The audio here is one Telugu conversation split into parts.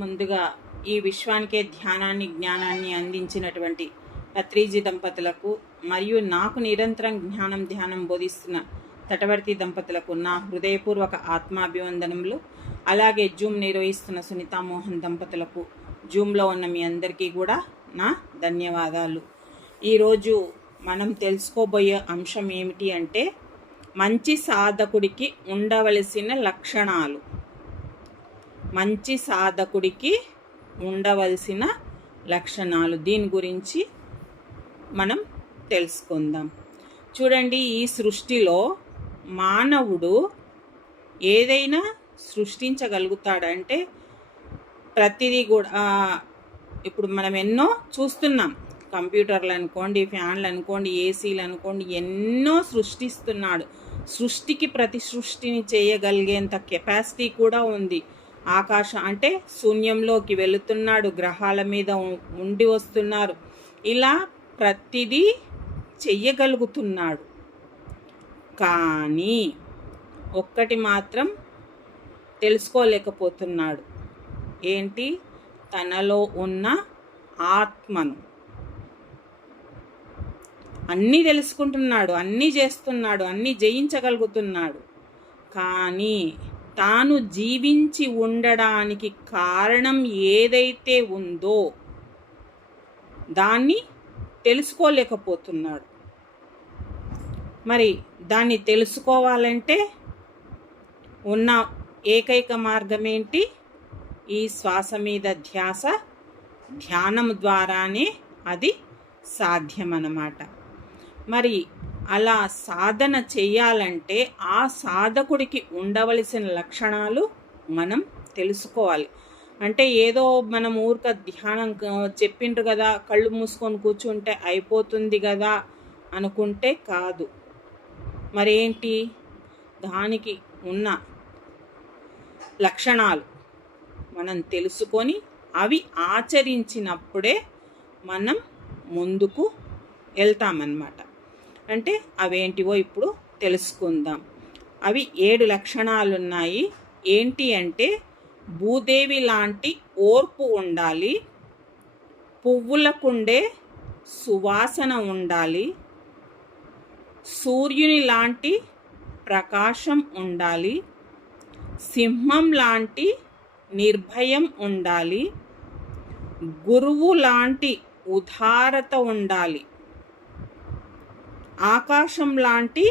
ముందుగా ఈ విశ్వానికే ధ్యానాన్ని జ్ఞానాన్ని అందించినటువంటి పత్రిజీ దంపతులకు మరియు నాకు నిరంతరం ధ్యానం బోధిస్తున్న తటవర్తి దంపతులకు నా హృదయపూర్వక ఆత్మాభివందనములు. అలాగే జూమ్ నిర్వహిస్తున్న సునీతా మోహన్ దంపతులకు, జూమ్లో ఉన్న మీ అందరికీ కూడా నా ధన్యవాదాలు. ఈరోజు మనం తెలుసుకోబోయే అంశం ఏమిటి అంటే మంచి సాధకుడికి ఉండవలసిన లక్షణాలు. మంచి సాధకుడికి ఉండవలసిన లక్షణాలు, దీని గురించి మనం తెలుసుకుందాం. చూడండి, ఈ సృష్టిలో మానవుడు ఏదైనా సృష్టించగలుగుతాడంటే ప్రతిదీ కూడా ఇప్పుడు మనం ఎన్నో చూస్తున్నాం. కంప్యూటర్లు అనుకోండి, ఫ్యాన్లు అనుకోండి, ఏసీలు అనుకోండి, ఎన్నో సృష్టిస్తున్నాడు. సృష్టికి ప్రతి సృష్టిని చేయగలిగేంత కెపాసిటీ కూడా ఉంది. ఆకాశం అంటే శూన్యంలోకి వెళుతున్నాడు, గ్రహాల మీద ఉండి వస్తున్నారు. ఇలా ప్రతిదీ చెయ్యగలుగుతున్నాడు. కానీ ఒక్కటి మాత్రం తెలుసుకోలేకపోతున్నాడు. ఏంటి? తనలో ఉన్న ఆత్మను. అన్నీ తెలుసుకుంటున్నాడు, అన్నీ చేస్తున్నాడు, అన్నీ జయించగలుగుతున్నాడు. కానీ తాను జీవించి ఉండడానికి కారణం ఏదైతే ఉందో దాన్ని తెలుసుకోలేకపోతున్నాడు. మరి దాన్ని తెలుసుకోవాలంటే ఉన్న ఏకైక మార్గం ఏంటి? ఈ శ్వాస మీద ధ్యానం ద్వారానే అది సాధ్యమన్నమాట. మరి అలా సాధన చేయాలంటే ఆ సాధకుడికి ఉండవలసిన లక్షణాలు మనం తెలుసుకోవాలి. అంటే ఏదో మనం ఊరిక ధ్యానం చెప్పిండ్రు కదా, కళ్ళు మూసుకొని కూర్చుంటే అయిపోతుంది కదా అనుకుంటే కాదు. మరేంటి? దానికి ఉన్న లక్షణాలు మనం తెలుసుకొని అవి ఆచరించినప్పుడే మనం ముందుకు వెళ్తామన్నమాట. అంటే అవేంటివో ఇప్పుడు తెలుసుకుందాం. అవి 7 లక్షణాలు ఉన్నాయి. ఏంటి అంటే భూదేవి లాంటి ఓర్పు ఉండాలి, పువ్వులకుండే సువాసన ఉండాలి, సూర్యుని లాంటి ప్రకాశం ఉండాలి, సింహం లాంటి నిర్భయం ఉండాలి, గురువు లాంటి ఉదారత ఉండాలి, ఆకాశం లాంటి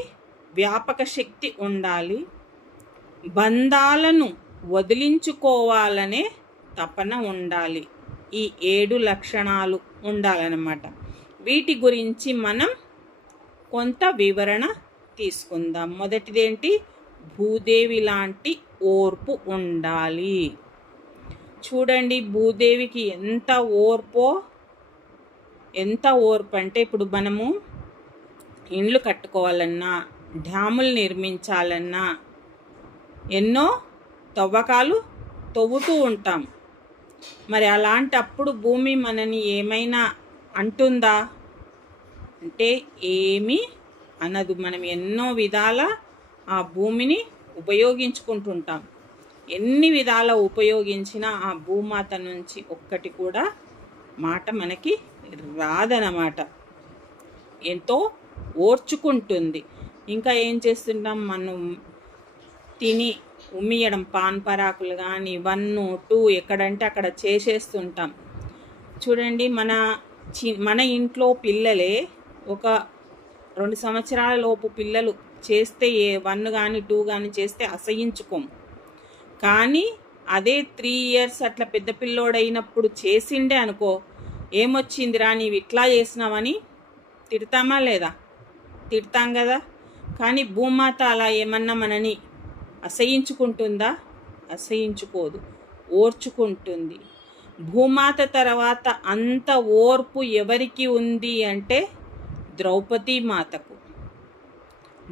వ్యాపక శక్తి ఉండాలి, బంధాలను వదిలించుకోవాలనే తపన ఉండాలి. ఈ 7 లక్షణాలు ఉండాలన్నమాట. వీటి గురించి మనం కొంత వివరణ తీసుకుందాం. మొదటిదేంటి? భూదేవి లాంటి ఓర్పు ఉండాలి. చూడండి, భూదేవికి ఎంత ఓర్పు అంటే ఇప్పుడు మనము ఇండ్లు కట్టుకోవాలన్నా, డ్యాములు నిర్మించాలన్నా ఎన్నో తవ్వకాలు తవ్వుతూ ఉంటాం. మరి అలాంటప్పుడు భూమి మనని ఏమైనా అంటుందా అంటే ఏమీ అనదు. మనం ఎన్నో విధాల ఆ భూమిని ఉపయోగించుకుంటుంటాం. ఎన్ని విధాల ఉపయోగించినా ఆ భూమాత నుంచి ఒక్కటి కూడా మాట మనకి రాదనమాట. ఎంతో ఓర్చుకుంటుంది. ఇంకా ఏం చేస్తుంటాం? మనం తిని ఉమ్మియడం, పాన్ పరాకులు కానీ 1, 2 ఎక్కడంటే అక్కడ చేసేస్తుంటాం. చూడండి, మన ఇంట్లో పిల్లలే ఒక 2 సంవత్సరాల లోపు పిల్లలు చేస్తే 1 కానీ 2 కానీ చేస్తే అసహించుకోం. కానీ అదే 3 years అట్లా పెద్ద పిల్లోడైనప్పుడు చేసిండే అనుకో, ఏమొచ్చిందిరా నీవు ఇట్లా చేసినావని తిడతామా లేదా? తిడతాం కదా. కానీ భూమాత అలా ఏమన్నా మనని అసహించుకుంటుందా? అసహించుకోదు, ఓర్చుకుంటుంది. భూమాత తర్వాత అంత ఓర్పు ఎవరికి ఉంది అంటే ద్రౌపదీ మాతకు.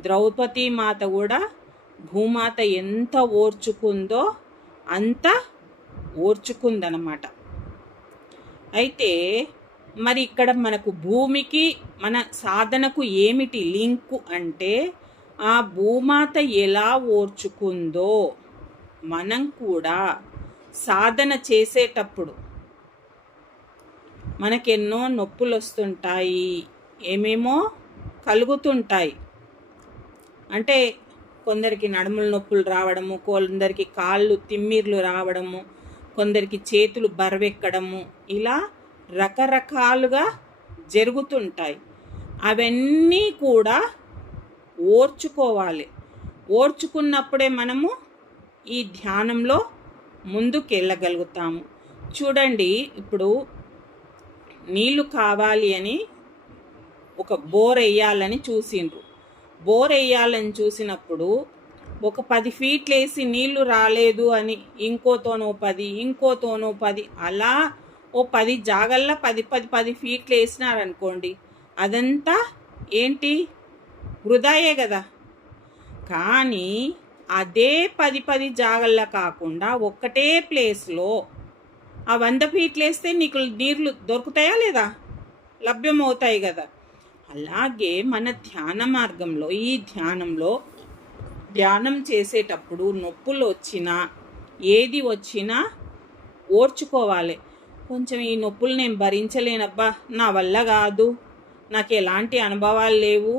ద్రౌపదీ మాత కూడా భూమాత ఎంత ఓర్చుకుందో అంత ఓర్చుకుందనమాట. అయితే మరి ఇక్కడ మనకు భూమికి మన సాధనకు ఏమిటి లింకు అంటే ఆ భూమాత ఎలా ఓర్చుకుందో మనం కూడా సాధన చేసేటప్పుడు మనకెన్నో నొప్పులు వస్తుంటాయి, ఏమేమో కలుగుతుంటాయి. అంటే కొందరికి నడుముల నొప్పులు రావడము, కొందరికి కాళ్ళు తిమ్మిర్లు రావడము, కొందరికి చేతులు బరువెక్కడము, ఇలా రకరకాలుగా జరుగుతుంటాయి. అవన్నీ కూడా ఓర్చుకోవాలి. ఓర్చుకున్నప్పుడే మనము ఈ ధ్యానంలో ముందుకెళ్ళగలుగుతాము. చూడండి, ఇప్పుడు నీళ్ళు కావాలి అని ఒక బోర్ వేయాలని చూసిండ్రు. బోర్ వేయాలని చూసినప్పుడు ఒక 10 ఫీట్లు వేసి నీళ్లు రాలేదు అని ఇంకోతోనో 10, ఇంకోతోనో 10, అలా ఓ 10 జాగల్లో 10 ఫీట్లు వేసినారనుకోండి, అదంతా ఏంటి, వృధాయే కదా. కానీ అదే 10 జాగల్లో కాకుండా ఒక్కటే ప్లేస్లో ఆ 100 ఫీట్లు వేస్తే నీకు నీళ్లు దొరుకుతాయా లేదా, లభ్యమవుతాయి కదా. అలాగే మన ధ్యాన మార్గంలో, ఈ ధ్యానం చేసేటప్పుడు నొప్పులు వచ్చినా ఏది వచ్చినా ఓర్చుకోవాలి. కొంచెం ఈ నొప్పులు నేను భరించలేనబ్బా, నా వల్ల కాదు, నాకు ఎలాంటి అనుభవాలు లేవు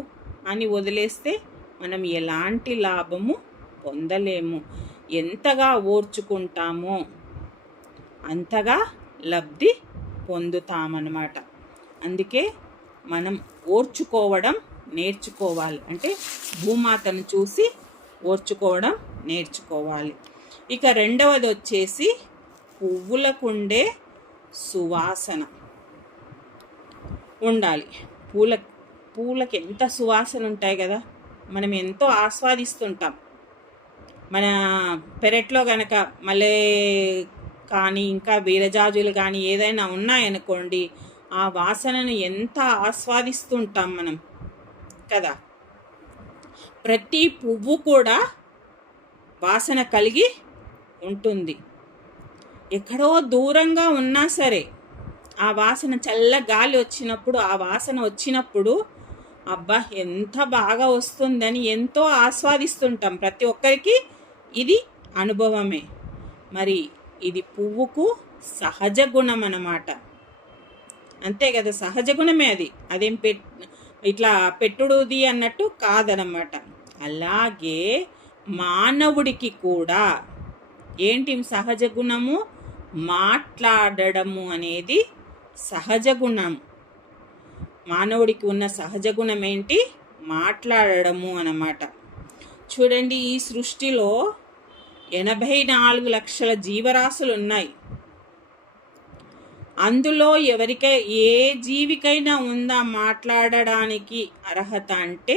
అని వదిలేస్తే మనం ఎలాంటి లాభము పొందలేము. ఎంతగా ఓర్చుకుంటామో అంతగా లబ్ధి పొందుతామన్నమాట. అందుకే మనం ఓర్చుకోవడం నేర్చుకోవాలి. అంటే భూమాతను చూసి ఓర్చుకోవడం నేర్చుకోవాలి. ఇక రెండవది వచ్చేసి పువ్వులకుండే సువాసన ఉండాలి. పూలకి ఎంత సువాసన ఉంటాయి కదా, మనం ఎంతో ఆస్వాదిస్తుంటాం. మన పెరట్లో గనక మల్లె కానీ ఇంకా వీరజాజులు కానీ ఏదైనా ఉన్నాయనుకోండి, ఆ వాసనను ఎంత ఆస్వాదిస్తుంటాం మనం కదా. ప్రతి పువ్వు కూడా వాసన కలిగి ఉంటుంది. ఎక్కడో దూరంగా ఉన్నా సరే ఆ వాసన, చల్ల గాలి వచ్చినప్పుడు, ఆ వాసన వచ్చినప్పుడు అబ్బా ఎంత బాగా వస్తుందని ఎంతో ఆస్వాదిస్తుంటాం. ప్రతి ఒక్కరికి ఇది అనుభవమే. మరి ఇది పువ్వుకు సహజ గుణం అన్నమాట. అంతే కదా, సహజ గుణమే అది. అదేం ఇట్లా పెట్టుడుది అన్నట్టు కాదనమాట. అలాగే మానవుడికి కూడా ఏంటి సహజ గుణము, మాట్లాడడము అనేది సహజ గుణం. మానవుడికి ఉన్న సహజ గుణం ఏంటి, మాట్లాడడము అన్నమాట. చూడండి, ఈ సృష్టిలో 84 లక్షల జీవరాశులు ఉన్నాయి. అందులో ఏ జీవికైనా ఉందా మాట్లాడడానికి అర్హత అంటే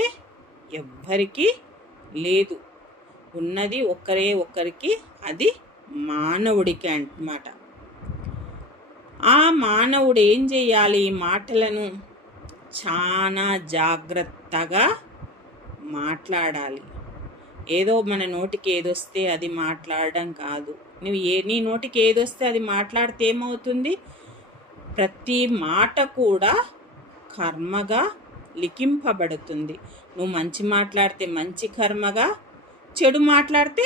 ఎవ్వరికీ లేదు. ఉన్నది ఒక్కరికి, అది మానవుడికి అన్నమాట. ఆ మానవుడు ఏం చేయాలి, ఈ మాటలను చాలా జాగ్రత్తగా మాట్లాడాలి. ఏదో మన నోటికి ఏదొస్తే అది మాట్లాడడం కాదు. నీ నోటికి ఏదొస్తే అది మాట్లాడితే ఏమవుతుంది, ప్రతి మాట కూడా కర్మగా లిఖింపబడుతుంది. నువ్వు మంచి మాట్లాడితే మంచి కర్మగా, చెడు మాట్లాడితే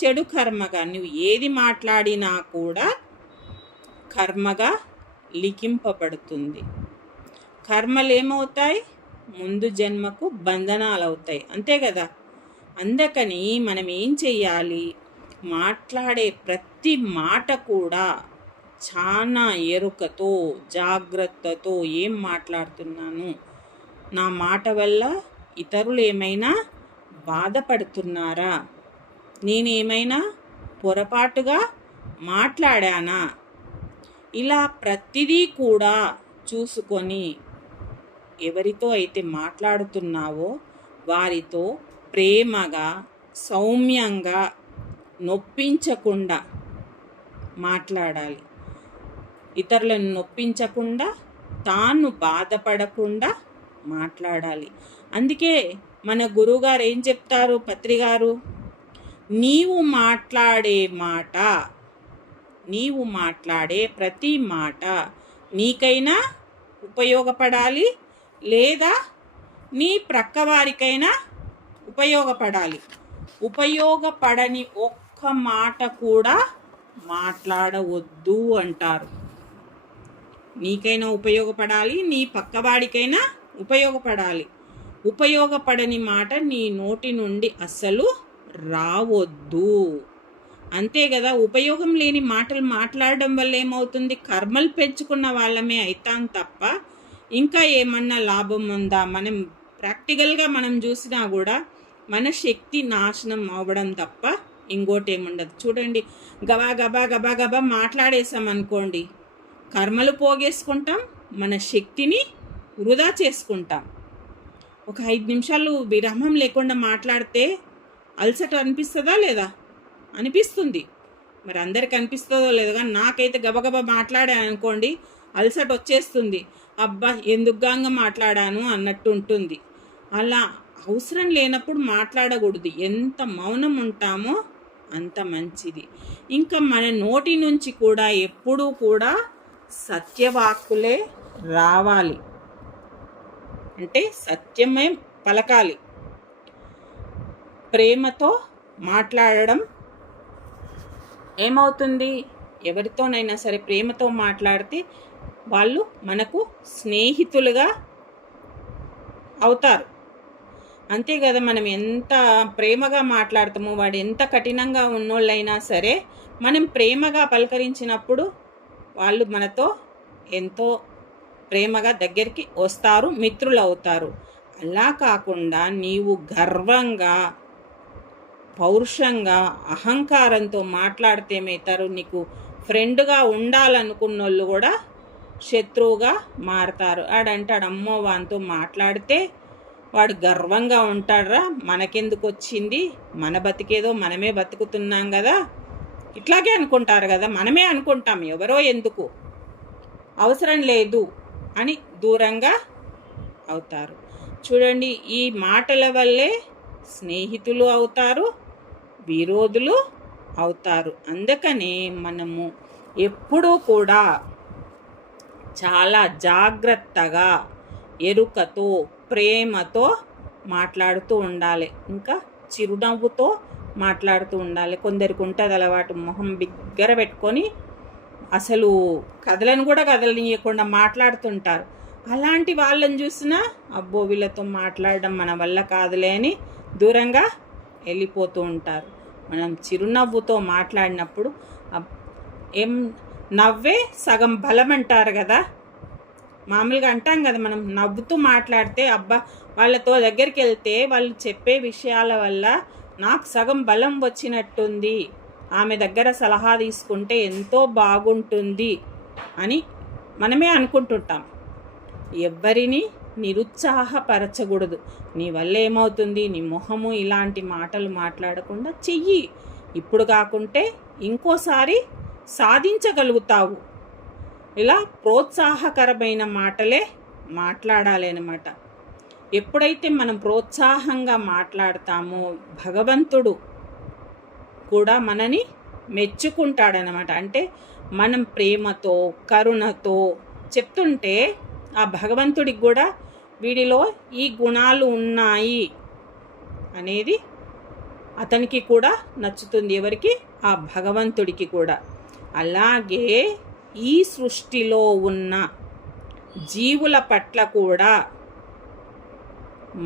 చెడు కర్మగా, నువ్వు ఏది మాట్లాడినా కూడా కర్మగా లిఖింపబడుతుంది. కర్మలు ఏమవుతాయి, ముందు జన్మకు బంధనాలు అవుతాయి. అంతే కదా. అందుకని మనం ఏం చెయ్యాలి, మాట్లాడే ప్రతి మాట కూడా చాలా ఎరుకతో, జాగ్రత్తతో, ఏం మాట్లాడుతున్నాను, నా మాట వల్ల ఇతరులు ఏమైనా బాధపడుతున్నారా, నేనేమైనా పొరపాటుగా మాట్లాడానా, ఇలా ప్రతిదీ కూడా చూసుకొని ఎవరితో అయితే మాట్లాడుతున్నావో వారితో ప్రేమగా, సౌమ్యంగా, నొప్పించకుండా మాట్లాడాలి. ఇతరులను నొప్పించకుండా, తాను బాధపడకుండా మాట్లాడాలి. అందుకే మన గురువుగారు ఏం చెప్తారు, పత్రి గారు, నీవు మాట్లాడే ప్రతి మాట నీకైనా ఉపయోగపడాలి, లేదా నీ ప్రక్కవారికైనా ఉపయోగపడాలి. ఉపయోగపడని ఒక్క మాట కూడా మాట్లాడవద్దు అంటారు. నీకైనా ఉపయోగపడాలి, నీ పక్కవాడికైనా ఉపయోగపడాలి. ఉపయోగపడని మాట నీ నోటి నుండి అస్సలు రావద్దు. అంతే కదా, ఉపయోగం లేని మాటలు మాట్లాడడం వల్ల ఏమవుతుంది? కర్మలు పెంచుకున్న వాళ్ళమే అవుతాం తప్ప ఇంకా ఏమన్నా లాభం ఉందా? మనం ప్రాక్టికల్గా మనం చూసినా కూడా మన శక్తి నాశనం అవ్వడం తప్ప ఇంకోటి ఏముండదు. చూడండి, గబా గబా గబా గబా మాట్లాడేసాం అనుకోండి, కర్మలు పోగేసుకుంటాం, మన శక్తిని వృధా చేసుకుంటాం. ఒక 5 నిమిషాలు విరామం లేకుండా మాట్లాడితే అలసట అనిపిస్తుందా లేదా? అనిపిస్తుంది. మరి అందరికి అనిపిస్తుందో లేదో కానీ నాకైతే గబగబా మాట్లాడాను అనుకోండి, అలసట వచ్చేస్తుంది. అబ్బా ఎందుకు గాంగా మాట్లాడాను అన్నట్టు ఉంటుంది. అలా అవసరం లేనప్పుడు మాట్లాడకూడదు. ఎంత మౌనం ఉంటామో అంత మంచిది. ఇంకా మన నోటి నుంచి కూడా ఎప్పుడూ కూడా సత్యవాక్కులే రావాలి. అంటే సత్యమే పలకాలి. ప్రేమతో మాట్లాడడం ఏమవుతుంది? ఎవరితోనైనా సరే ప్రేమతో మాట్లాడితే వాళ్ళు మనకు స్నేహితులుగా అవుతారు. అంతే కదా, మనం ఎంత ప్రేమగా మాట్లాడతామో, వాడు ఎంత కఠినంగా ఉన్నోళ్ళైనా సరే మనం ప్రేమగా పలకరించినప్పుడు వాళ్ళు మనతో ఎంతో ప్రేమగా దగ్గరికి వస్తారు, మిత్రులు అవుతారు. అలా కాకుండా నీవు గర్వంగా, పౌరుషంగా, అహంకారంతో మాట్లాడితే ఏమవుతారు? నీకు ఫ్రెండ్గా ఉండాలనుకున్న వాళ్ళు కూడా శత్రువుగా మారతారు. ఆడంటాడు, అమ్మో వానితో మాట్లాడితే వాడు గర్వంగా ఉంటాడురా, మనకెందుకు వచ్చింది, మన బతికేదో మనమే బతుకుతున్నాం కదా, ఇట్లాగే అనుకుంటారు కదా. మనమే అనుకుంటాం, ఎవరో ఎందుకు, అవసరం లేదు అని దూరంగా అవుతారు. చూడండి, ఈ మాటల వల్లే స్నేహితులు అవుతారు, విరోధులు అవుతారు. అందుకనే మనము ఎప్పుడూ కూడా చాలా జాగ్రత్తగా, ఎరుకతో, ప్రేమతో మాట్లాడుతూ ఉండాలి. ఇంకా చిరునవ్వుతో మాట్లాడుతూ ఉండాలి. కొందరికి ఉంటుంది అలవాటు, మొహం బిగ్గర పెట్టుకొని అసలు కథలను కూడా కదలనీయకుండా మాట్లాడుతుంటారు. అలాంటి వాళ్ళని చూసినా అబ్బో వీళ్ళతో మాట్లాడడం మన వల్ల కాదులే అని దూరంగా వెళ్ళిపోతూ ఉంటారు. మనం చిరునవ్వుతో మాట్లాడినప్పుడు ఏం నవ్వే సగం బలం అంటారు కదా. మామూలుగా అంటాం కదా, మనం నవ్వుతూ మాట్లాడితే అబ్బా వాళ్ళతో దగ్గరికి వెళ్తే వాళ్ళు చెప్పే విషయాల వల్ల నాకు సగం బలం వచ్చినట్టుంది, ఆమె దగ్గర సలహా తీసుకుంటే ఎంతో బాగుంటుంది అని మనమే అనుకుంటుంటాం. ఎవ్వరిని నిరుత్సాహపరచకూడదు. నీ వల్ల ఏమవుతుంది, నీ మొహము ఇలాంటి మాటలు మాట్లాడకుండా చెయ్యి. ఇప్పుడు కాకుంటే ఇంకోసారి సాధించగలుగుతావు. ఇలా ప్రోత్సాహకరమైన మాటలే మాట్లాడాలి అన్నమాట. ఎప్పుడైతే మనం ప్రోత్సాహంగా మాట్లాడతామో భగవంతుడు కూడా మనని మెచ్చుకుంటాడనమాట. అంటే మనం ప్రేమతో, కరుణతో చెప్తుంటే ఆ భగవంతుడికి కూడా వీడిలో ఈ గుణాలు ఉన్నాయి అనేది అతనికి కూడా నచ్చుతుంది. ఎవరికి? ఆ భగవంతుడికి కూడా. అలాగే ఈ సృష్టిలో ఉన్న జీవుల పట్ల కూడా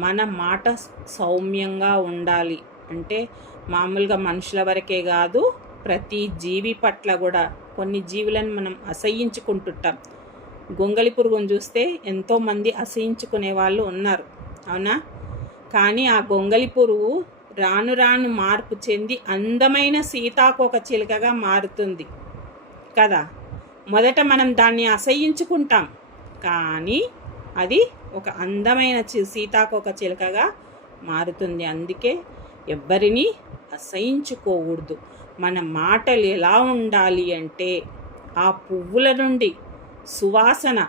మన మాట సౌమ్యంగా ఉండాలి. అంటే మామూలుగా మనుషుల వరకే కాదు, ప్రతి జీవి పట్ల కూడా. కొన్ని జీవులను మనం అసహ్యించుకుంటుంటాం. గొంగళి పురుగును చూస్తే ఎంతోమంది అసహించుకునే వాళ్ళు ఉన్నారు, అవునా? కానీ ఆ గొంగళి పురుగు రాను రాను మార్పు చెంది అందమైన సీతాకోక చిలుకగా మారుతుంది కదా. మొదట మనం దాన్ని అసహ్యించుకుంటాం, కానీ అది ఒక అందమైన సీతాకోక చిలుకగా మారుతుంది. అందుకే ఎవ్వరిని అసహించుకోకూడదు. మన మాటలు ఎలా ఉండాలి అంటే ఆ పువ్వుల నుండి సువాసన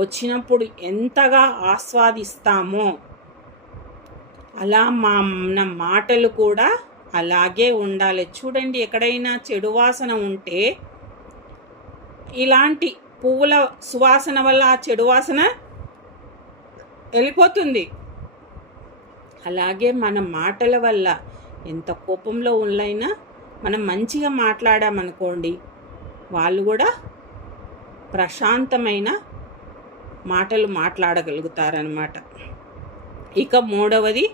వచ్చినప్పుడు ఎంతగా ఆస్వాదిస్తామో అలా మన మాటలు కూడా అలాగే ఉండాలి. చూడండి, ఎక్కడైనా చెడు వాసన ఉంటే ఇలాంటి పువ్వుల సువాసన వల్ల ఆ చెడు వాసన వెళ్ళిపోతుంది. అలాగే మన మాటల వల్ల ఎంత కోపంలో ఉన్నైనా మనం మంచిగా మాట్లాడామనుకోండి, వాళ్ళు కూడా ప్రశాంతమైన మాటలు మాట్లాడగలుగుతారనమాట. ఇక మూడవది,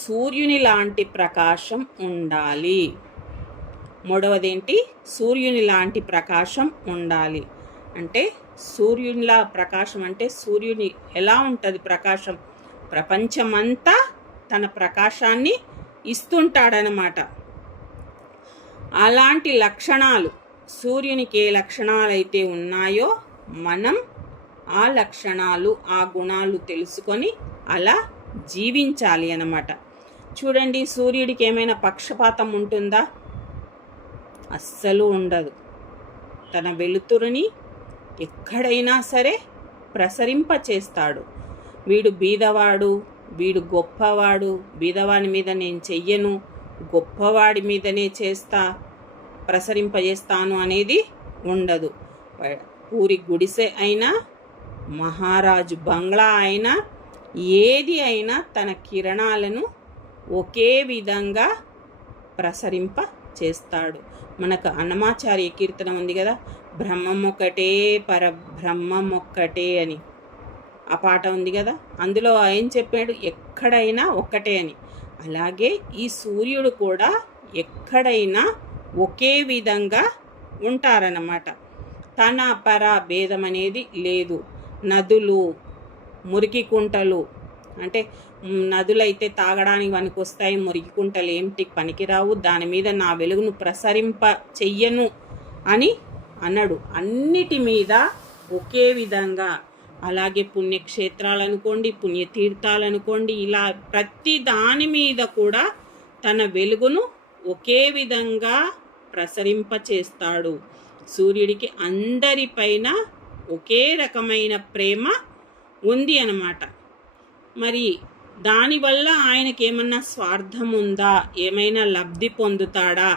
సూర్యుని లాంటి ప్రకాశం ఉండాలి. మూడవది ఏంటి? సూర్యుని లాంటి ప్రకాశం ఉండాలి. అంటే సూర్యునిలా ప్రకాశం అంటే సూర్యుని ఎలా ఉంటుంది ప్రకాశం? ప్రపంచమంతా తన ప్రకాశాన్ని ఇస్తుంటాడనమాట. అలాంటి లక్షణాలు, సూర్యునికి ఏ లక్షణాలు అయితే ఉన్నాయో మనం ఆ లక్షణాలు, ఆ గుణాలు తెలుసుకొని అలా జీవించాలి అన్నమాట. చూడండి, సూర్యుడికి ఏమైనా పక్షపాతం ఉంటుందా? అస్సలు ఉండదు. తన వెలుతురుని ఎక్కడైనా సరే ప్రసరింపచేస్తాడు. వీడు బీదవాడు, వీడు గొప్పవాడు, బీదవాడి మీద నేను చెయ్యను, గొప్పవాడి మీదనే ప్రసరింపజేస్తాను అనేది ఉండదు. ఊరి గుడిసె అయినా, మహారాజు బంగ్లా అయినా, ఏది అయినా తన కిరణాలను ఒకే విధంగా ప్రసరింప చేస్తాడు. మనకు అన్నమాచార్య కీర్తన ఉంది కదా, బ్రహ్మమొక్కటే పరబ్రహ్మమొక్కటే అని. ఆ పాట ఉంది కదా, అందులో ఏం చెప్పాడు? ఎక్కడైనా ఒక్కటే అని. అలాగే ఈ సూర్యుడు కూడా ఎక్కడైనా ఒకే విధంగా ఉంటారన్నమాట. తన పర భేదం అనేది లేదు. నదులు, మురికి కుంటలు, అంటే నదులైతే తాగడానికి పనికొస్తాయి, మురికి కుంటలు ఏంటి పనికిరావు, దాని మీద నా వెలుగును ప్రసరింప చెయ్యను అని అన్నాడు. అన్నిటి మీద ఒకే విధంగా. అలాగే పుణ్యక్షేత్రాలు అనుకోండి, పుణ్యతీర్థాలు అనుకోండి, ఇలా ప్రతి దాని మీద కూడా తన వెలుగును ఒకే విధంగా ప్రసరింపచేస్తాడు. సూర్యుడికి అందరిపైన ఒకే రకమైన ప్రేమ ఉంది అన్నమాట. మరి దానివల్ల ఆయనకి ఏమన్నా స్వార్థం ఉందా? ఏమైనా లబ్ధి పొందుతాడా?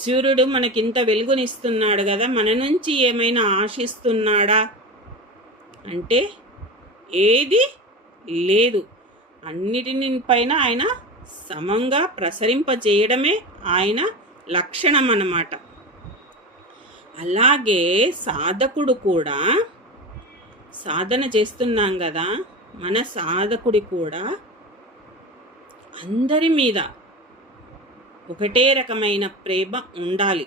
సూర్యుడు మనకింత వెలుగునిస్తున్నాడు కదా, మన నుంచి ఏమైనా ఆశిస్తున్నాడా అంటే ఏది లేదు. అన్నిటిని పైన ఆయన సమంగా ప్రసరింపజేయడమే ఆయన లక్షణం అన్నమాట. అలాగే సాధకుడు కూడా, సాధన చేస్తున్నాం కదా, మన సాధకుడి కూడా అందరి మీద ఒకటే రకమైన ప్రేమ ఉండాలి.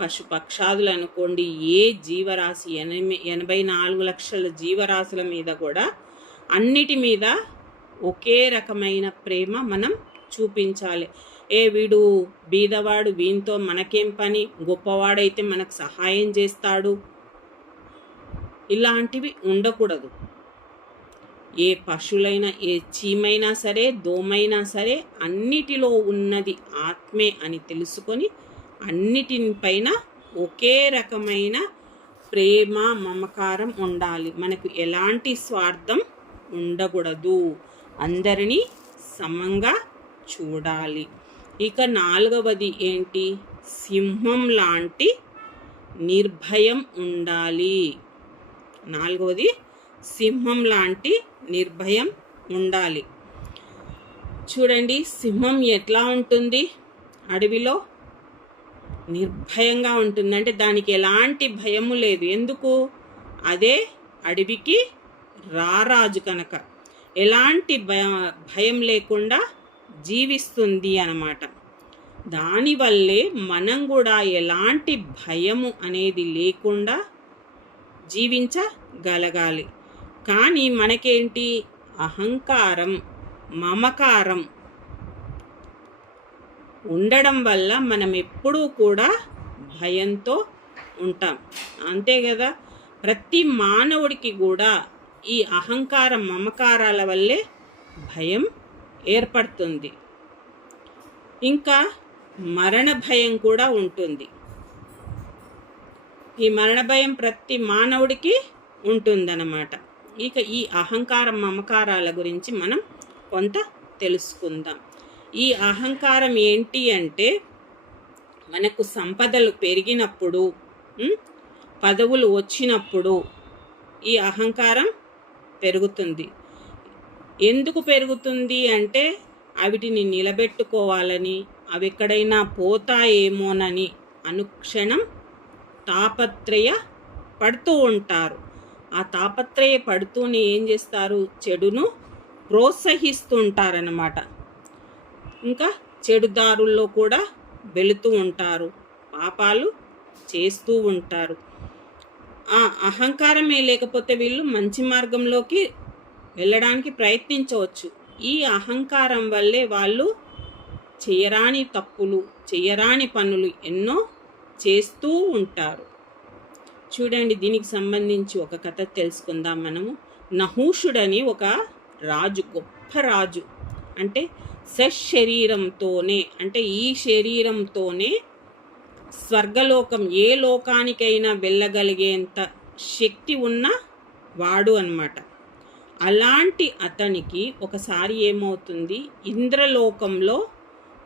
పశుపక్షాదులు అనుకోండి, ఏ జీవరాశి 84 లక్షల జీవరాశుల మీద కూడా అన్నిటి మీద ఒకే రకమైన ప్రేమ మనం చూపించాలి. వీడు బీదవాడు, వీనితో మనకేం పని, గొప్పవాడైతే మనకు సహాయం చేస్తాడు, ఇలాంటివి ఉండకూడదు. ఏ పశువులైనా, ఏ చీమైనా సరే, దోమైనా సరే, అన్నిటిలో ఉన్నది ఆత్మే అని తెలుసుకొని అన్నిటిపైన ఒకే రకమైన ప్రేమ, మమకారం ఉండాలి. మనకు ఎలాంటి స్వార్థం ఉండకూడదు. అందరినీ సమంగా చూడాలి. ఇక నాలుగవది ఏంటి? సింహం లాంటి నిర్భయం ఉండాలి. నాలుగవది సింహం లాంటి నిర్భయం ఉండాలి. చూడండి, సింహం ఎట్లా ఉంటుంది? అడవిలో నిర్భయంగా ఉంటుంది. అంటే దానికి ఎలాంటి భయము లేదు. ఎందుకు? అదే అడవికి రారాజు కనుక ఎలాంటి భయం లేకుండా జీవిస్తుంది అన్నమాట. దానివల్లే మనం కూడా ఎలాంటి భయము అనేది లేకుండా జీవించగలగాలి. కానీ మనకేంటి? అహంకారం, మమకారం ఉండడం వల్ల మనం ఎప్పుడూ కూడా భయంతో ఉంటాం. అంతే కదా, ప్రతి మానవుడికి కూడా ఈ అహంకారం, మమకారాల వల్లే భయం ఏర్పడుతుంది. ఇంకా మరణ భయం కూడా ఉంటుంది. ఈ మరణ భయం ప్రతి మానవుడికి ఉంటుందన్నమాట. ఇక ఈ అహంకారం, మమకారాల గురించి మనం కొంత తెలుసుకుందాం. ఈ అహంకారం ఏంటి అంటే, మనకు సంపదలు పెరిగినప్పుడు, పదవులు వచ్చినప్పుడు ఈ అహంకారం పెరుగుతుంది. ఎందుకు పెరుగుతుంది అంటే, వాటిని నిలబెట్టుకోవాలని, అవి ఎక్కడైనా పోతాయేమోనని అనుక్షణం తాపత్రయ పడుతూ ఉంటారు. ఆ తాపత్రయ పడుతూనే ఏం చేస్తారు, చెడును ప్రోత్సహిస్తూ ఉంటారన్నమాట. ఇంకా చెడు దారుల్లో కూడా వెళుతూ ఉంటారు, పాపాలు చేస్తూ ఉంటారు. ఆ అహంకారమే లేకపోతే వీళ్ళు మంచి మార్గంలోకి వెళ్ళడానికి ప్రయత్నించవచ్చు. ఈ అహంకారం వల్లే వాళ్ళు చేయరాని తప్పులు, చేయరాని పనులు ఎన్నో చేస్తూ ఉంటారు. చూడండి, దీనికి సంబంధించి ఒక కథ తెలుసుకుందాం మనము. నహూషుడని ఒక రాజు, గొప్ప రాజు. అంటే సశరీరంతోనే, అంటే ఈ శరీరంతోనే స్వర్గలోకం ఏ లోకానికైనా వెళ్ళగలిగేంత శక్తి ఉన్న వాడు అన్నమాట. అలాంటి అతనికి ఒకసారి ఏమవుతుంది, ఇంద్రలోకంలో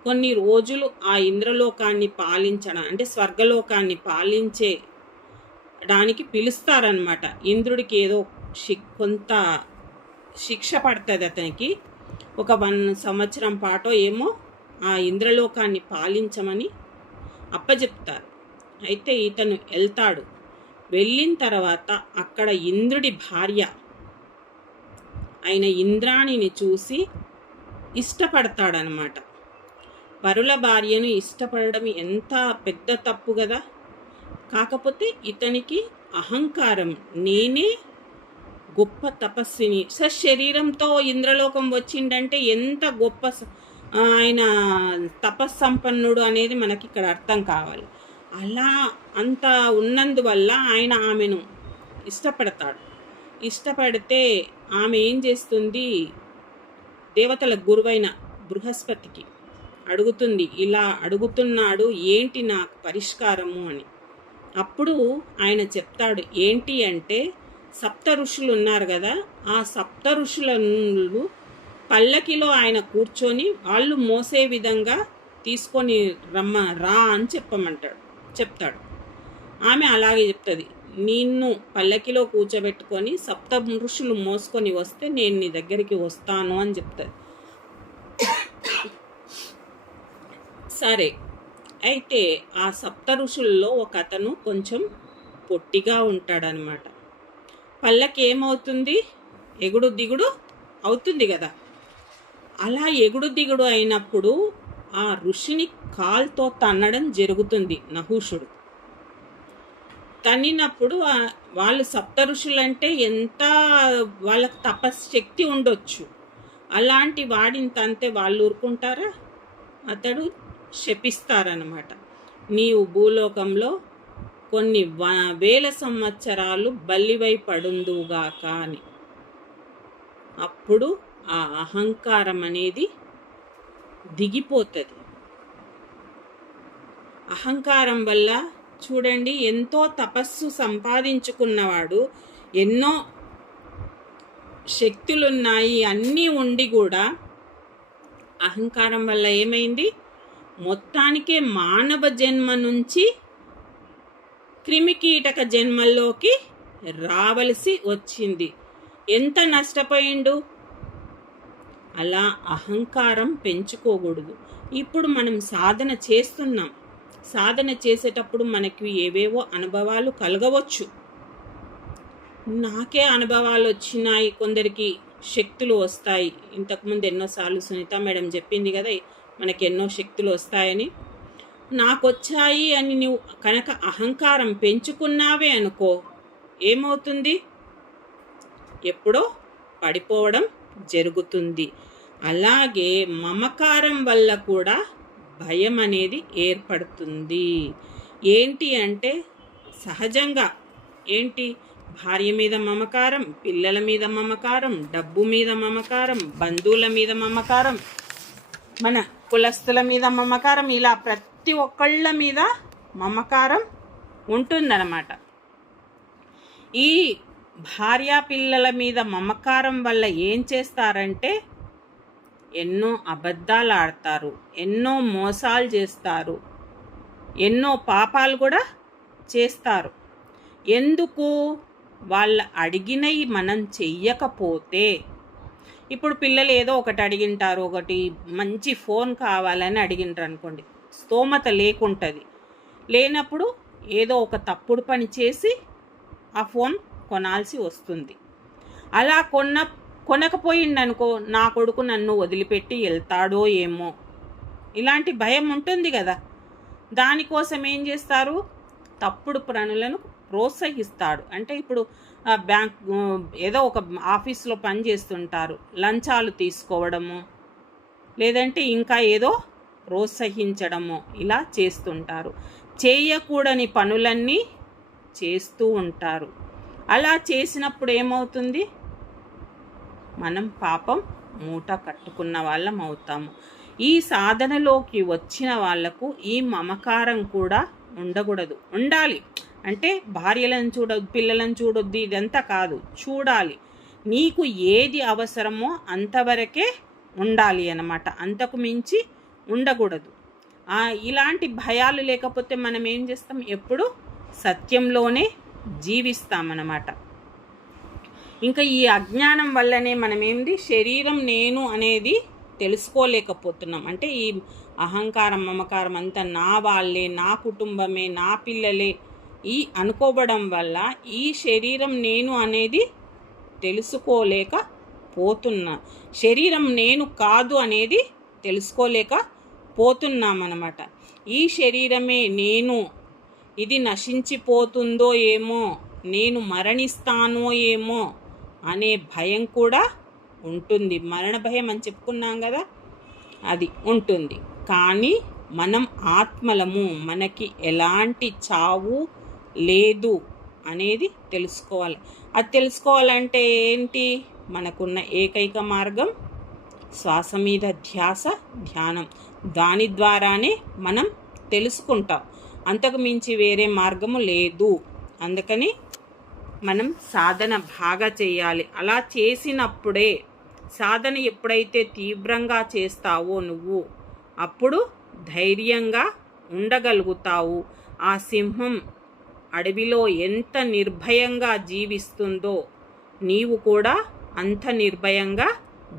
కొన్ని రోజులు ఆ ఇంద్రలోకాన్ని పాలించడం, అంటే స్వర్గలోకాన్ని పాలించేడానికి పిలుస్తారనమాట. ఇంద్రుడికి ఏదో కొంత శిక్ష పడుతుంది అతనికి. ఒక 1 సంవత్సరం పాటో ఏమో ఆ ఇంద్రలోకాన్ని పాలించమని అప్పచెప్తారు. అయితే ఇతను వెళ్తాడు. వెళ్ళిన తర్వాత అక్కడ ఇంద్రుడి భార్య అయిన ఇంద్రాణిని చూసి ఇష్టపడతాడనమాట. పరుల భార్యను ఇష్టపడడం ఎంత పెద్ద తప్పు కదా. కాకపోతే ఇతనికి అహంకారం, నేనే గొప్ప తపస్విని, సశరీరంతో ఇంద్రలోకం వచ్చిండంటే ఎంత గొప్ప ఆయన తపస్సంపన్నుడు అనేది మనకి ఇక్కడ అర్థం కావాలి. అలా అంత ఉన్నందువల్ల ఆయన ఆమెను ఇష్టపడతాడు. ఇష్టపడితే ఆమె ఏం చేస్తుంది, దేవతల గురువైన బృహస్పతికి అడుగుతుంది, ఇలా అడుగుతున్నాడు ఏంటి నాకు పరిష్కారము అని. అప్పుడు ఆయన చెప్తాడు, ఏంటి అంటే 7 ఋషులు ఉన్నారు కదా, ఆ 7 ఋషులను పల్లకిలో ఆయన కూర్చొని వాళ్ళు మోసే విధంగా తీసుకొని రా అని చెప్తాడు. ఆమె అలాగే చెప్తుంది, నిన్ను పల్లకిలో కూర్చోబెట్టుకొని 7 ఋషులు మోసుకొని వస్తే నేను నీ దగ్గరికి వస్తాను అని చెప్తుంది. సరే, అయితే ఆ 7 ఋషుల్లో ఒక అతను కొంచెం పొట్టిగా ఉంటాడనమాట. పల్లకి ఏమవుతుంది, ఎగుడు దిగుడు అవుతుంది కదా. అలా ఎగుడు దిగుడు అయినప్పుడు ఆ ఋషిని కాల్తో తన్నడం జరుగుతుంది నహూషుడు. తన్నినప్పుడు వాళ్ళు 7 ఋషులంటే ఎంత వాళ్ళకు తపశ్శక్తి ఉండొచ్చు. అలాంటి వాడిని తంతే వాళ్ళు ఊరుకుంటారా? అతడు శపిస్తారనమాట, నీవు భూలోకంలో కొన్ని 1000 సంవత్సరాలు బలివై పడుందుగాక అని. అప్పుడు ఆ అహంకారం అనేది దిగిపోతుంది. అహంకారం వల్ల చూడండి, ఎంతో తపస్సు సంపాదించుకున్నవాడు, ఎన్నో శక్తులున్నాయి అన్నీ ఉండి కూడా అహంకారం వల్ల ఏమైంది, మొత్తానికే మానవ జన్మ నుంచి క్రిమికీటక జన్మల్లోకి రావలసి వచ్చింది. ఎంత నష్టపోయిండు. అలా అహంకారం పెంచుకోకూడదు. ఇప్పుడు మనం సాధన చేస్తున్నాం. సాధన చేసేటప్పుడు మనకి ఏవేవో అనుభవాలు కలగవచ్చు. నాకే అనుభవాలు వచ్చినాయి, కొందరికి శక్తులు వస్తాయి. ఇంతకుముందు ఎన్నోసార్లు సునీత మేడం చెప్పింది కదా, మనకి ఎన్నో శక్తులు వస్తాయని. నాకు వచ్చాయి అని నువ్వు కనుక అహంకారం పెంచుకున్నావే అనుకో, ఏమవుతుంది, ఎప్పుడో పడిపోవడం జరుగుతుంది. అలాగే మమకారం వల్ల కూడా భయం అనేది ఏర్పడుతుంది. ఏంటి అంటే సహజంగా ఏంటి, భార్య మీద మమకారం, పిల్లల మీద మమకారం, డబ్బు మీద మమకారం, బంధువుల మీద మమకారం, మన కులస్తుల మీద మమకారం, ఇలా ప్రతి ఒక్కళ్ళ మీద మమకారం ఉంటుందన్నమాట. ఈ భార్యా పిల్లల మీద మమకారం వల్ల ఏం చేస్తారంటే ఎన్నో అబద్ధాలు ఆడతారు, ఎన్నో మోసాలు చేస్తారు, ఎన్నో పాపాలు కూడా చేస్తారు. ఎందుకు, వాళ్ళ అడిగినవి మనం చెయ్యకపోతే. ఇప్పుడు పిల్లలు ఏదో ఒకటి అడిగింటారు, ఒకటి మంచి ఫోన్ కావాలని అడిగింటారు అనుకోండి, స్తోమత లేకుంటుంది. లేనప్పుడు ఏదో ఒక తప్పుడు పని చేసి ఆ ఫోన్ కొనాల్సి వస్తుంది. అలా కొనకపోయిండనుకో, నా కొడుకు నన్ను వదిలిపెట్టి వెళ్తాడో ఏమో, ఇలాంటి భయం ఉంటుంది కదా. దానికోసం ఏం చేస్తారు, తప్పుడు పనులను ప్రోత్సహిస్తాడు. అంటే ఇప్పుడు బ్యాంక్ ఏదో ఒక ఆఫీస్లో పని చేస్తుంటారు, లంచాలు తీసుకోవడము, లేదంటే ఇంకా ఏదో ప్రోత్సహించడము, ఇలా చేస్తుంటారు. చేయకూడని పనులన్నీ చేస్తూ ఉంటారు. అలా చేసినప్పుడు ఏమవుతుంది, మనం పాపం మూట కట్టుకున్న వాళ్ళం అవుతాము. ఈ సాధనలోకి వచ్చిన వాళ్లకు ఈ మమకారం కూడా ఉండకూడదు. ఉండాలి అంటే భార్యలను చూడొద్దు, పిల్లలను చూడొద్దు, ఇదంతా కాదు, చూడాలి. నీకు ఏది అవసరమో అంతవరకే ఉండాలి అన్నమాట, అంతకు మించి ఉండకూడదు. ఇలాంటి భయాలు లేకపోతే మనం ఏం చేస్తాం, ఎప్పుడు సత్యంలోనే జీవిస్తామన్నమాట. ఇంకా ఈ అజ్ఞానం వల్లనే మనం ఏంది, శరీరం నేను అనేది తెలుసుకోలేకపోతున్నాం. అంటే ఈ అహంకారం, మమకారం అంతా నా వాళ్ళే, నా కుటుంబమే, నా పిల్లలే ఈ అనుకోవడం వల్ల ఈ శరీరం నేను అనేది తెలుసుకోలేకపోతున్నా, శరీరం నేను కాదు అనేది తెలుసుకోలేకపోతున్నామన్నమాట. ఈ శరీరమే నేను, ఇది నశించిపోతుందో ఏమో, నేను మరణిస్తానో ఏమో అనే భయం కూడా ఉంటుంది. మరణ భయం అని చెప్పుకున్నాం కదా, అది ఉంటుంది. కానీ మనం ఆత్మలము, మనకి ఎలాంటి చావు లేదు అనేది తెలుసుకోవాలి. అది తెలుసుకోవాలంటే ఏంటి, మనకున్న ఏకైక మార్గం శ్వాస మీద ధ్యాస, ధ్యానం. దాని ద్వారానే మనం తెలుసుకుంటాం, అంతకు మించి వేరే మార్గము లేదు. అందుకని మనం సాధన బాగా చేయాలి. అలా చేసినప్పుడే, సాధన ఎప్పుడైతే తీవ్రంగా చేస్తావో నువ్వు, అప్పుడు ధైర్యంగా ఉండగలుగుతావు. ఆ సింహం అడవిలో ఎంత నిర్భయంగా జీవిస్తుందో నీవు కూడా అంత నిర్భయంగా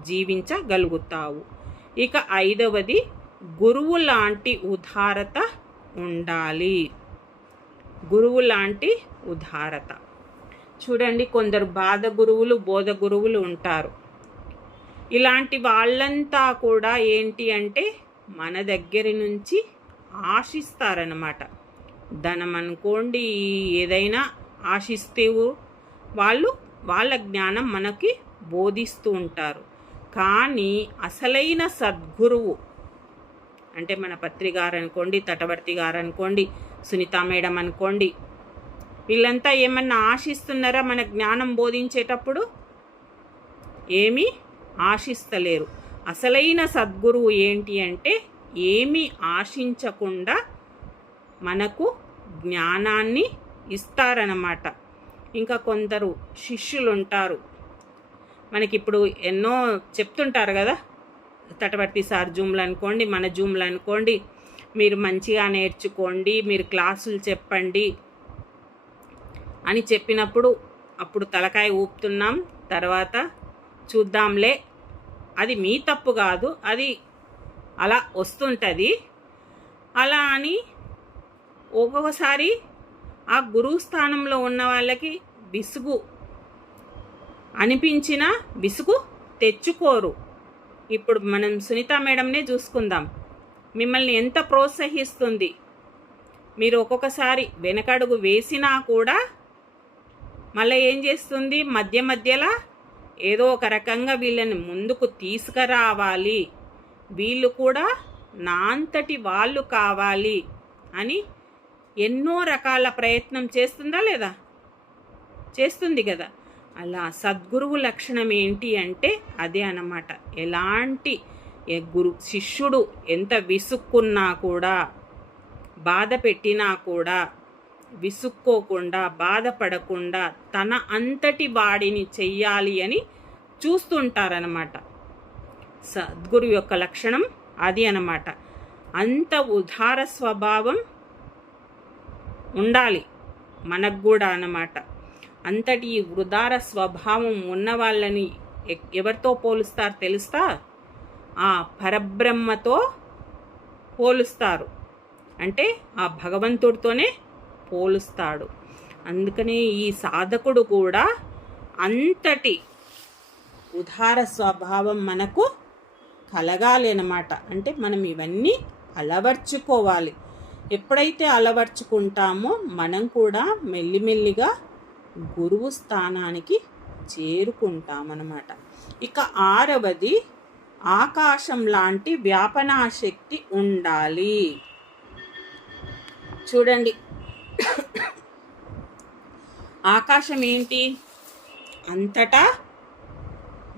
జీవించగలుగుతావు. ఇక 5వది, గురువు లాంటి ఉదారత ఉండాలి. గురువు లాంటి ఉదారత. చూడండి, కొందరు బాధ గురువులు, బోధ గురువులు ఉంటారు. ఇలాంటి వాళ్ళంతా కూడా ఏంటి అంటే మన దగ్గర నుంచి ఆశిస్తారన్నమాట. ధనం అనుకోండి, ఏదైనా ఆశిస్తూ వాళ్ళు వాళ్ళ జ్ఞానం మనకి బోధిస్తూ ఉంటారు. కానీ అసలైన సద్గురువు అంటే మన పత్రి గారు అనుకోండి, తటవర్తి గారు అనుకోండి, సునీత మేడం అనుకోండి, వీళ్ళంతా ఏమన్నా ఆశిస్తున్నారా మన జ్ఞానం బోధించేటప్పుడు? ఏమీ ఆశిస్తలేరు. అసలైన సద్గురువు ఏంటి అంటే ఏమీ ఆశించకుండా మనకు జ్ఞానాన్ని ఇస్తారన్నమాట. ఇంకా కొందరు శిష్యులు ఉంటారు, మనకిప్పుడు ఎన్నో చెప్తుంటారు కదా, తటవర్తి సార్ జూమ్లు అనుకోండి, మన జూమ్లు అనుకోండి, మీరు మంచిగా నేర్చుకోండి, మీరు క్లాసులు చెప్పండి అని చెప్పినప్పుడు అప్పుడు తలకాయ ఊపుతున్నాం, తర్వాత చూద్దాంలే, అది మీ తప్పు కాదు, అది అలా వస్తుంటుంది. అలా అని ఒక్కొక్కసారి ఆ గురువు స్థానంలో ఉన్న వాళ్ళకి విసుగు అనిపించినా విసుగు తెచ్చుకోరు. ఇప్పుడు మనం సునీత మేడంనే చూసుకుందాం, మిమ్మల్ని ఎంత ప్రోత్సహిస్తుంది. మీరు ఒక్కొక్కసారి వెనకడుగు వేసినా కూడా మళ్ళీ ఏం చేస్తుంది, మధ్య మధ్యలో ఏదో ఒక రకంగా వీళ్ళని ముందుకు తీసుకురావాలి, వీళ్ళు కూడా నా అంతటి వాళ్ళు కావాలి అని ఎన్నో రకాల ప్రయత్నం చేస్తుందా లేదా? చేస్తుంది కదా. అలా సద్గురువు లక్షణం ఏంటి అంటే అదే అన్నమాట. ఎలాంటి శిష్యుడు ఎంత విసుక్కున్నా కూడా, బాధ పెట్టినా కూడా విసుక్కోకుండా, బాధపడకుండా తన అంతటి వాడిని చెయ్యాలి అని చూస్తుంటారనమాట. సద్గురు యొక్క లక్షణం అది అన్నమాట. అంత ఉదార స్వభావం ఉండాలి మనకు కూడా అన్నమాట. అంతటి ఉదార స్వభావం ఉన్న వాళ్ళని ఎవరితో పోలుస్తారు తెలుస్తా? ఆ పరబ్రహ్మతో పోలుస్తారు. అంటే ఆ భగవంతుడితోనే పోలుస్తాడు. అందుకని ఈ సాధకుడు కూడా అంతటి ఉదార స్వభావం మనకు కలగాలి అన్నమాట. అంటే మనం ఇవన్నీ అలవర్చుకోవాలి. ఎప్పుడైతే అలవర్చుకుంటామో మనం కూడా మెల్లిమెల్లిగా గురువు స్థానానికి చేరుకుంటామన్నమాట. ఇక 6వది, ఆకాశం లాంటి వ్యాపనాశక్తి ఉండాలి. చూడండి, ఆకాశం ఏంటి? అంతటా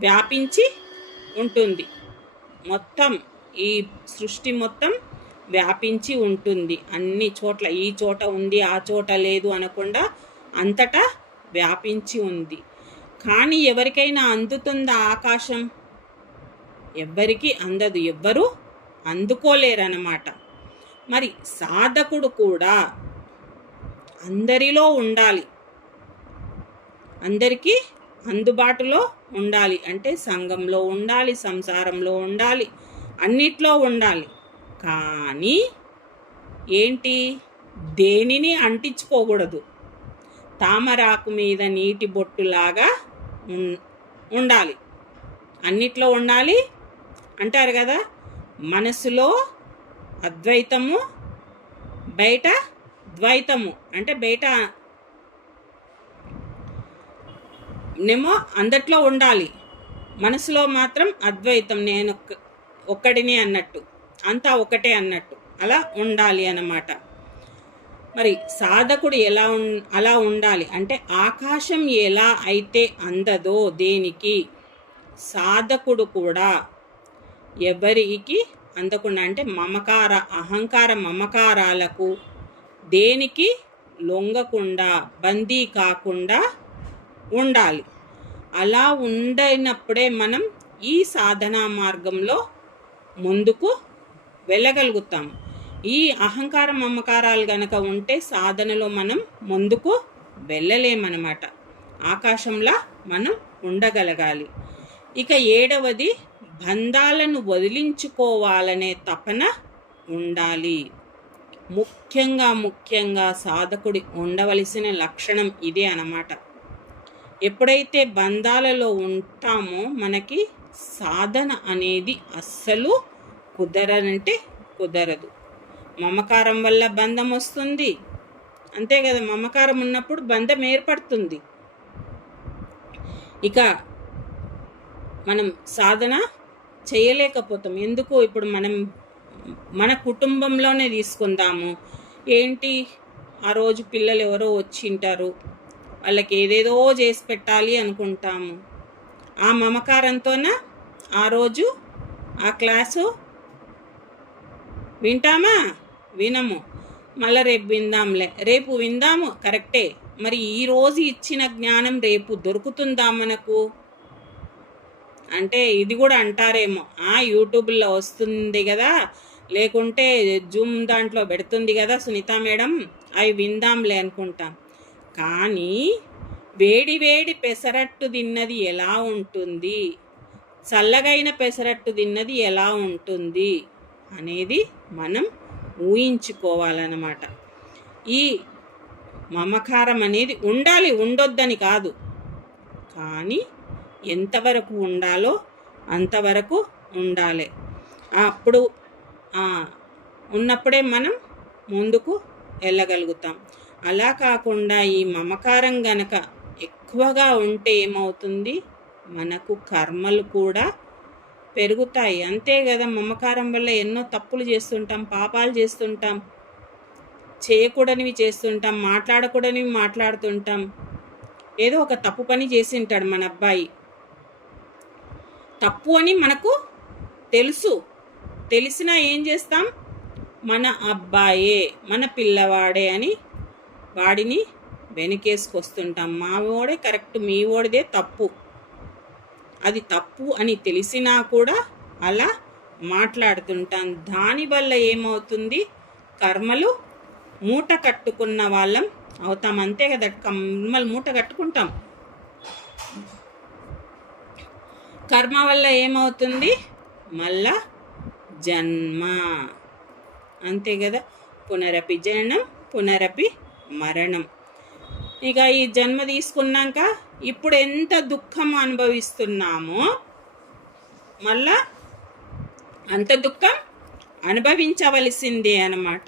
వ్యాపించి ఉంటుంది. మొత్తం ఈ సృష్టి మొత్తం వ్యాపించి ఉంటుంది. అన్ని చోట్ల, ఈ చోట ఉంది ఆ చోట లేదు అనకుండా అంతటా వ్యాపించి ఉంది. కానీ ఎవరికైనా అందుతుందా ఆకాశం? ఎవ్వరికి అందదు, ఎవ్వరూ అందుకోలేరన్నమాట. మరి సాధకుడు కూడా అందరిలో ఉండాలి, అందరికీ అందుబాటులో ఉండాలి. అంటే సంఘంలో ఉండాలి, సంసారంలో ఉండాలి, అన్నిట్లో ఉండాలి. కానీ ఏంటి? దేనిని అంటించుకోకూడదు. తామరాకు మీద నీటి బొట్టులాగా ఉండాలి, అన్నిట్లో ఉండాలి అంటారు కదా. మనసులో అద్వైతము, బయట ద్వైతము. అంటే బయట నేమో అందట్లో ఉండాలి, మనసులో మాత్రం అద్వైతం, నేను ఒక్కడిని అన్నట్టు, అంతా ఒకటే అన్నట్టు అలా ఉండాలి అన్నమాట. మరి సాధకుడు అలా ఉండాలి. అంటే ఆకాశం ఎలా అయితే అందదో దేనికి, సాధకుడు కూడా ఎవరికి అందకుండా, అంటే అహంకార మమకారాలకు దేనికి లొంగకుండా, బందీ కాకుండా ఉండాలి. అలా ఉండనప్పుడే మనం ఈ సాధనా మార్గంలో ముందుకు వెళ్ళగలుగుతాం. ఈ అహంకార మమకారాలు గనక ఉంటే సాధనలో మనం ముందుకు వెళ్ళలేమన్నమాట. ఆకాశంలా మనం ఉండగలగాలి. ఇక 7వది, బంధాలను వదిలించుకోవాలనే తపన ఉండాలి. ముఖ్యంగా సాధకుడి ఉండవలసిన లక్షణం ఇదే అన్నమాట. ఎప్పుడైతే బంధాలలో ఉంటామో మనకి సాధన అనేది అస్సలు కుదరదు. మమకారం వల్ల బంధం వస్తుంది, అంతే కదా. మమకారం ఉన్నప్పుడు బంధం ఏర్పడుతుంది. ఇక మనం సాధన చేయలేకపోతాం. ఎందుకు? ఇప్పుడు మనం మన కుటుంబంలోనే తీసుకుందాము. ఏంటి, ఆ రోజు పిల్లలు ఎవరో వచ్చింటారు, వాళ్ళకి ఏదేదో చేసి పెట్టాలి అనుకుంటాము. ఆ మమకారంతోన ఆ రోజు ఆ క్లాసు వింటామా? వినము. మళ్ళీ రేపు విందాము, కరెక్టే. మరి ఈరోజు ఇచ్చిన జ్ఞానం రేపు దొరుకుతుందా మనకు? అంటే ఇది కూడా అంటారేమో, యూట్యూబ్లో వస్తుంది కదా, లేకుంటే జూమ్ దాంట్లో పెడుతుంది కదా సునీత మేడం, అవి విందాంలే అనుకుంటాం. కానీ వేడి పెసరట్టు తిన్నది ఎలా ఉంటుంది, చల్లగైన పెసరట్టు తిన్నది ఎలా ఉంటుంది అనేది మనం ఊహించుకోవాలన్నమాట. ఈ మమకారం అనేది ఉండాలి, ఉండొద్దని కాదు, కానీ ఎంతవరకు ఉండాలో అంతవరకు ఉండాలి. అప్పుడు ఉన్నప్పుడే మనం ముందుకు వెళ్ళగలుగుతాం. అలా కాకుండా ఈ మమకారం గనక ఎక్కువగా ఉంటే ఏమవుతుంది? మనకు కర్మలు కూడా పెరుగుతాయి, అంతే కదా. మమకారం వల్ల ఎన్నో తప్పులు చేస్తుంటాం, పాపాలు చేస్తుంటాం, చేయకూడనివి చేస్తుంటాం, మాట్లాడకూడనివి మాట్లాడుతుంటాం. ఏదో ఒక తప్పు పని చేసి ఉంటాడు మన అబ్బాయి, తప్పు అని మనకు తెలిసినా ఏం చేస్తాం? మన అబ్బాయే, మన పిల్లవాడే అని వాడిని వెనకేసుకొస్తుంటాం. మా ఓడే కరెక్ట్, మీ ఓడిదే తప్పు. అది తప్పు అని తెలిసినా కూడా అలా మాట్లాడుతుంటాం. దానివల్ల ఏమవుతుంది? కర్మలు మూట కట్టుకున్న వాళ్ళం అవుతాం, అంతే కదా. కర్మలు మూట కట్టుకుంటాం. కర్మ వల్ల ఏమవుతుంది? మళ్ళా జన్మ. అంతే కదా, పునరపి జననం పునరపి మరణం. ఇక ఈ జన్మ తీసుకున్నాక ఇప్పుడు ఎంత దుఃఖం అనుభవిస్తున్నామో మళ్ళా అంత దుఃఖం అనుభవించవలసిందే అన్నమాట.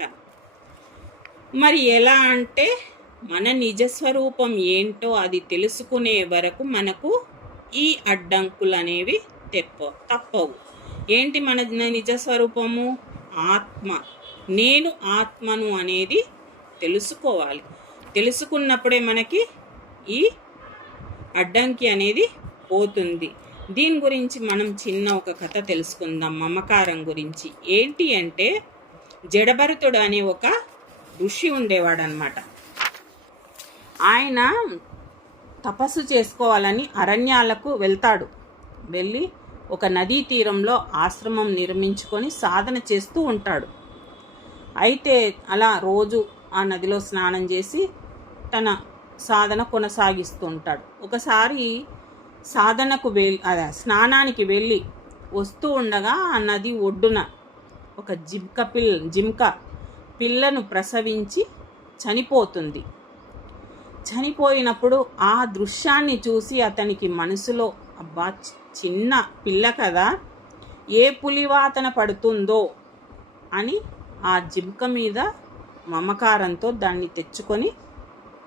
మరి ఎలా అంటే మన నిజస్వరూపం ఏంటో అది తెలుసుకునే వరకు మనకు ఈ అడ్డంకులు అనేవి తప్పవు. ఏంటి మన నిజస్వరూపము? ఆత్మ. నేను ఆత్మను అనేది తెలుసుకోవాలి. తెలుసుకున్నప్పుడే మనకి ఈ అడ్డంకి అనేది పోతుంది. దీని గురించి మనం చిన్న ఒక కథ తెలుసుకుందాం, మమకారం గురించి. ఏంటి అంటే జడభరతుడు అనే ఒక ఋషి ఉండేవాడు అన్నమాట. ఆయన తపస్సు చేసుకోవాలని అరణ్యాలకు వెళ్తాడు. వెళ్ళి ఒక నదీ తీరంలో ఆశ్రమం నిర్మించుకొని సాధన చేస్తూ ఉంటాడు. అయితే అలా రోజు ఆ నదిలో స్నానం చేసి తన సాధన కొనసాగిస్తూ ఉంటాడు. ఒకసారి స్నానానికి వెళ్ళి వస్తూ ఉండగా ఆ నది ఒడ్డున ఒక జింక పిల్లను ప్రసవించి చనిపోతుంది. చనిపోయినప్పుడు ఆ దృశ్యాన్ని చూసి అతనికి మనసులో, అబ్బా చిన్న పిల్ల కదా, ఏ పులివాతన పడుతుందో అని ఆ జింక మీద మమకారంతో దాన్ని తెచ్చుకొని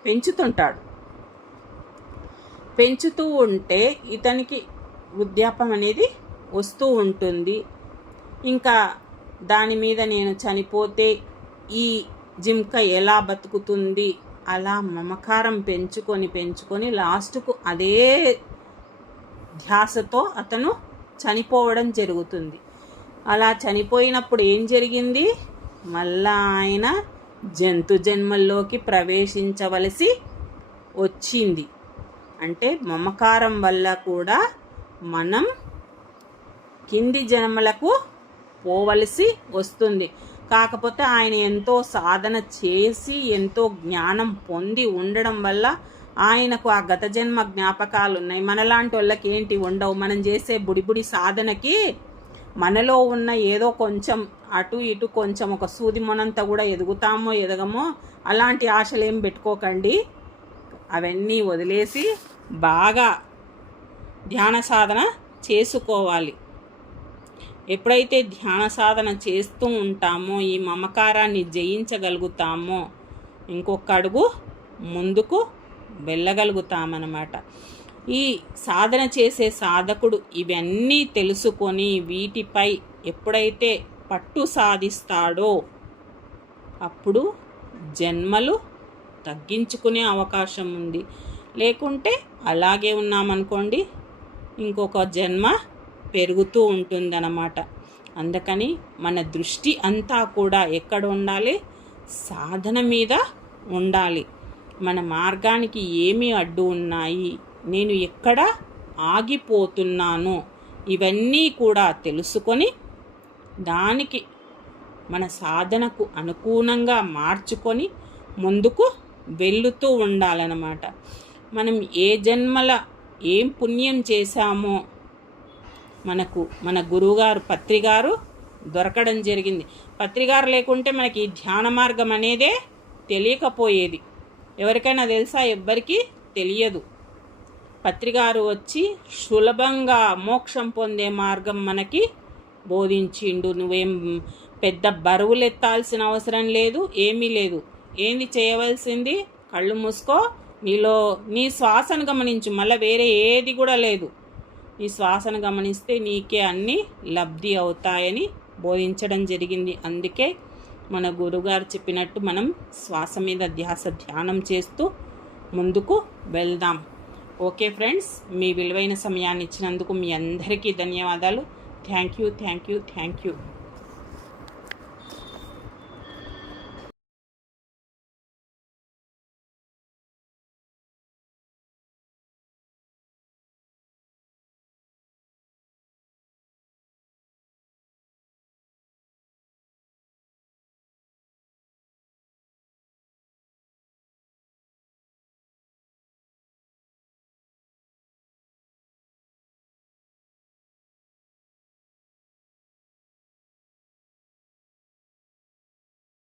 పెంచుతుంటాడు. పెంచుతూ ఉంటే ఇతనికి వృద్ధాప్యం అనేది వస్తూ ఉంటుంది. ఇంకా దాని మీద నేను చనిపోతే ఈ జింక ఎలా బతుకుతుంది, అలా మమకారం పెంచుకొని లాస్ట్కు అదే ధ్యాసతో అతను చనిపోవడం జరుగుతుంది. అలా చనిపోయినప్పుడు ఏం జరిగింది? మళ్ళా ఆయన జంతు జన్మల్లోకి ప్రవేశించవలసి వచ్చింది. అంటే మమకారం వల్ల కూడా మనం కింది జన్మలకు పోవలసి వస్తుంది. కాకపోతే ఆయన ఎంతో సాధన చేసి ఎంతో జ్ఞానం పొంది ఉండడం వల్ల ఆయనకు ఆ గత జన్మ జ్ఞాపకాలు ఉన్నాయి. మనలాంటి వాళ్ళకి ఏంటి ఉండవు. మనం చేసే బుడిబుడి సాధనకి మనలో ఉన్న ఏదో కొంచెం అటు ఇటు కొంచెం ఒక సూది మొనంతా కూడా ఎదుగుతామో ఎదగమో అలాంటి ఆశలు ఏం పెట్టుకోకండి. అవన్నీ వదిలేసి బాగా ధ్యాన సాధన చేసుకోవాలి. ఎప్పుడైతే ధ్యాన సాధన చేస్తూ ఉంటామో ఈ మమకారాన్ని జయించగలుగుతామో ఇంకొక అడుగు ముందుకు వెళ్ళగలుగుతామన్నమాట. ఈ సాధన చేసే సాధకుడు ఇవన్నీ తెలుసుకొని వీటిపై ఎప్పుడైతే పట్టు సాధిస్తాడో అప్పుడు జన్మలు తగ్గించుకునే అవకాశం ఉంది. లేకుంటే అలాగే ఉన్నామనుకోండి ఇంకొక జన్మ పెరుగుతూ ఉంటుందన్నమాట. అందుకని మన దృష్టి అంతా కూడా ఎక్కడ ఉండాలి? సాధన మీద ఉండాలి. మన మార్గానికి ఏమి అడ్డు ఉన్నాయి, నేను ఎక్కడ ఆగిపోతున్నాను, ఇవన్నీ కూడా తెలుసుకొని దానికి మన సాధనకు అనుగుణంగా మార్చుకొని ముందుకు వెళుతూ ఉండాలన్నమాట. మనం ఏ జన్మల ఏం పుణ్యం చేశామో మనకు మన గురువుగారు పత్రిగారు దొరకడం జరిగింది. పత్రిగారు లేకుంటే మనకి ధ్యాన మార్గం అనేదే తెలియకపోయేది. ఎవరికైనా తెలుసా? ఎవ్వరికీ తెలియదు. పత్రిగారు వచ్చి సులభంగా మోక్షం పొందే మార్గం మనకి బోధించిండు. నువ్వేం పెద్ద బరువులు ఎత్తాల్సిన అవసరం లేదు, ఏమీ లేదు. ఏంది చేయవలసింది? కళ్ళు మూసుకో, నీ శ్వాసను గమనించు, మళ్ళీ వేరే ఏది కూడా లేదు. నీ శ్వాసను గమనిస్తే నీకే అన్నీ లబ్ధి అవుతాయని బోధించడం జరిగింది. అందుకే మన గురుగారు చెప్పినట్టు మనం శ్వాస మీద ధ్యానం చేస్తూ ముందుకు వెళ్దాం. ఓకే ఫ్రెండ్స్, మీ విలువైన సమయాన్ని ఇచ్చినందుకు మీ అందరికీ ధన్యవాదాలు. Thank you.